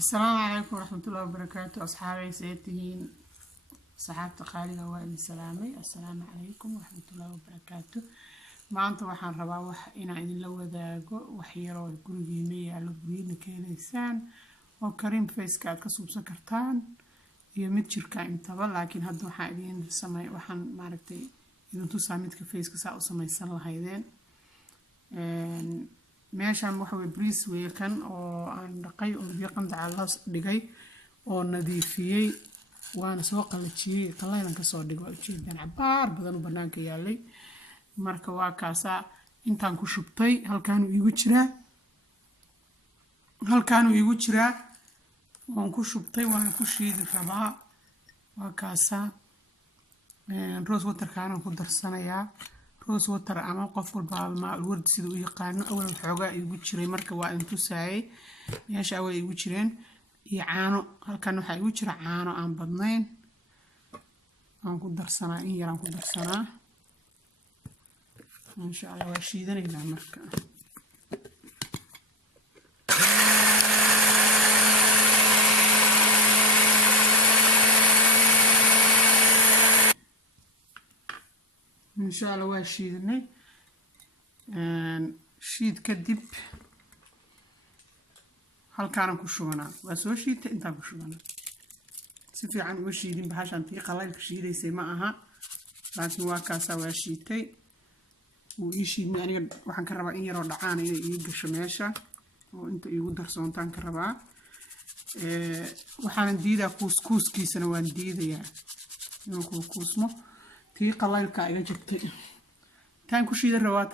السلام عليكم ورحمة الله وبركاته. أصحابي سيتهين صحابة خالقة وإلي سلامي. السلام عليكم ورحمة الله وبركاته. ما أنت وحن رباوح إنا إذن لو ذاقو وحيرو الكل جيمية على قوين كيليسان وكريم فيسكا كسوب سكرتان يمد شركة انتبه لكن هدو حايدين سماي وحن معرفتي إذن تساميد كفيسكا ساو سماي سنة هايدين meeshaan waxa way bariis weekan oo aan dhaqay oo biyo qandac la dhigay oo nadiifiyay waana soo qalajiyay qalaylan ka soo dhigo ujeedaan cabaar badan oo banaanka yaalay marka waa kaasa intaan ku shubtay halkaan uu igu jiraa waan ku shubtay waan ku shiidi rabaa waa kaasa rose water kaan ku darsanayaa rose water ama qof walba ma ward sida uu yaqaan awal xooga igu jiray marka waa intu saayay meesha awal igu jireen iyo caano halkan waxa igu jira caano aan badnayn aan ku darsanaa in yaraan ku darsanaa insha Allah waa shiidanaynaa marka إن شاء الله واشيدني شيد كدب هل كان كشونا بس وشيد أنت كشونا سفي عن وشيدين بحاش أنتي قليل كشيد يسمعها لكن واكاسا وشيدتي ويشيد يعني وحن كربا إن يرد عاني يجش ماشى وأنت يقدر صنطان كربا وحن نديدا كوس كيسنا ونديدا يعني نقول كوسمو tii qalaylka iga jabtay taan ku shiidan rabaa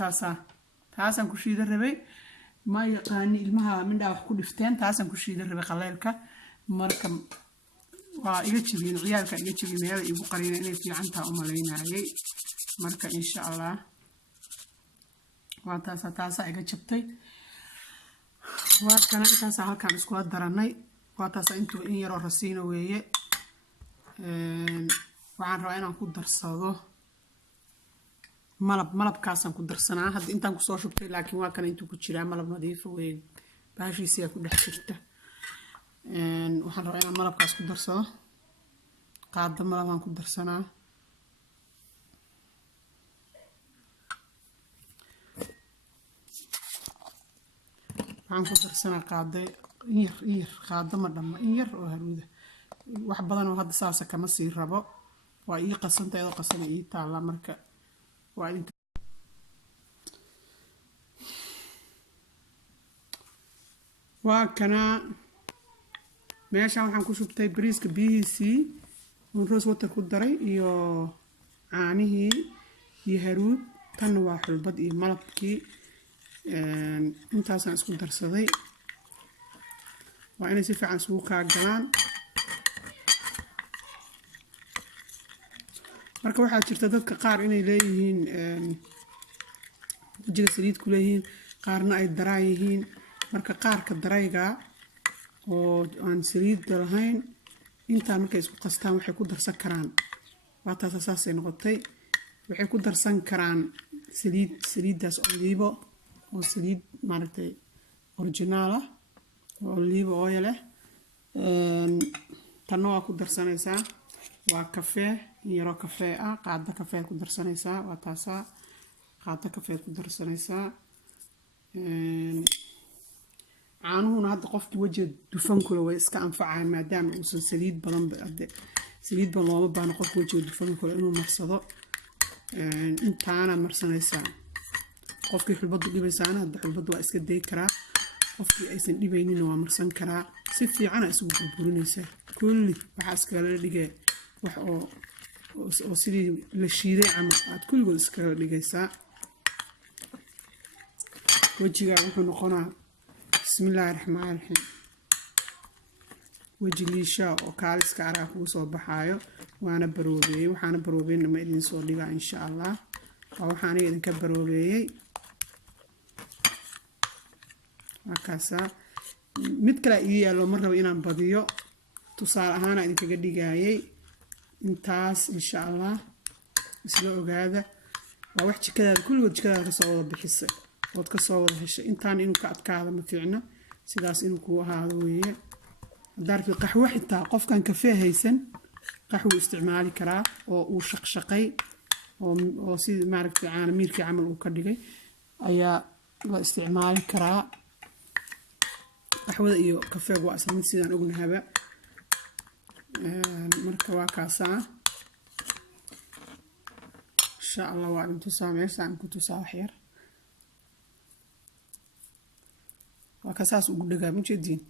taasan ku shiidan rabay ma yaqaani ilmaha mindha wax ku dhifteen taasan ku shiidan rabay qalaylka marka waa iga jabiyeen ciyaalka iga jabiyeen meelo igu qariyeen inay fiican tahay u maleynayay marka insha Allah waa taasa iga jabtay waa kana intaas halkaan isku daranay waa taasa intuu in yar oo rasiino weeye waxaan rabaa inaan ku darsado malabkaasaan ku darsanaa hadda intaan ku soo shubtay laakiin waa kana intuu ku jiraa malab nadiif weey baashiisa ku dhex jirta waxaan rabaa inaan malabkaas ku darsado qaado malabaan ku darsanaa waxaan ku darsanaa qaado yar qaado ma dhamma in yar oo haruuda wax badan oo hadda saasa kama sii rabo waa ii qasantay oo qasan ii taala marka waa inta waa kana meesha waxaan ku shubtay bariiska biyihiisii oo rose water ku daray iyo caanihii iyo haruud tan waa xulbad iyo malabkii intaasaan isku darsaday waa inay si fiican isugu galaan marka waxaa jirta dadka qaar inay leeyihiin wajiga saliid ku leeyihiin qaarna ay daraa yihiin marka qaarka darayga oo aan saliid lahayn intaan markay isku qastaan waxay ku darsan karaan waa taas asaasay noqotay waxay ku darsan karaan saliidaas oliivo oo saliid maaragtay original ah oo oliivo oil ah tan waa ku darsanaysaa waa kafee yaro kafee ah qaado kafee ku darsanaysaa waa taasa qaado kafee ku darsanaysaa caanuhuna hadda qofkii wajiga dufan kula way iska anfacaan maadaama uusan saliid badan looma baahno qofka wajiga dufan kula inuu marsado intaana marsanaysaa qofkii xulbadu dhibaysaana hadda xulbadu waa iska day karaa qofkii aysan dhibaynina waa marsan karaa si fiican ay isugu burburinaysaa kulli waxaa iskala dhigay wax oo sidii la shiiday ama aad kulligood iskala dhigaysaa wajiga wuxuu noqonaa bismillaahi raxmaani raxiim waji liisha oo kaaliska araa kugu soo baxaayo waana baroobeeyey waxaana baroobeeyna ma idin soo dhigaa insha Allah waxaan idinka baroobeeyey markaasa mid kale ii yaalo mar rabo inaan badiyo tusaale ahaan idinkaga dhigayay intaas insha Allah isla ogaada waa wax jikadaada kulligood jikadaada ka soo wada bixisay ood ka soo wada heshay intaan inuu ka adkaado ma fiicna sidaas inuu ku ahaado weeye darbi qaxwo xitaa qofkan kafee haysan qaxwo isticmaali karaa oo uu shaqshaqay oo si maaragtay caana miirkii camal uu ka dhigay ayaa la isticmaali karaa qaxwada iyo kafeega waa isla mid sidaan ognahaba marka waa kaasaa insha Allah waa intu saameysaan ku tusaa wax yar waa kaasaas ugu dhagaa ma jeedin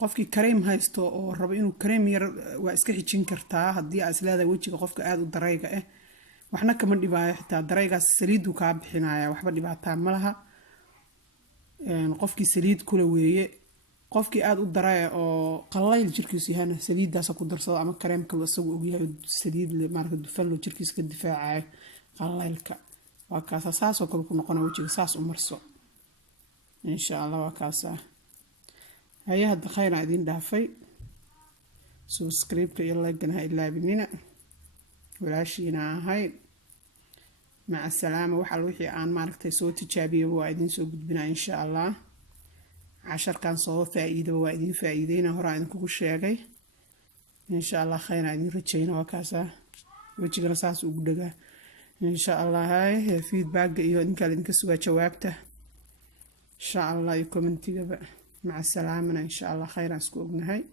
qofkii kareem haysto oo rabo inuu kareem yar waa iska xijin kartaa haddii aad isleedahay wejiga qofka aad u darayga ah waxna kama dhibaayo xitaa daraygaas saliidu kaa bixinaya waxba dhibaataa ma laha qofkii saliid kula weeye qofkii aad u daray oo qallayl jirkiisu yahana saliidaas ku darsado ama kareemka isagu og yahay saliid le marka dufan loo jirkiisa ka difaacayo qallaylka waa kaas saas oo kale ku noqona wejiga saas u marso insha Allah waa kaas هيا هاد خير عادين دافي سبسكرايب يلا جنها إلا بنينا ولاشينا هاي مع السلامة وحلوحي عن ماركتي صوتي تشابيه وعدين سوق بنا إن شاء الله 10 كان صوت فائدة وعدين فائدين هراء كل شيء إن شاء الله خير عادين رتشينا وكاسا وجه رصاص وقدقة إن شاء الله هاي فيدباك إيو إنك لإنك سوى جوابته إن شاء الله يكومنتي مع السلامة إن شاء الله خير أسكوبنا هاي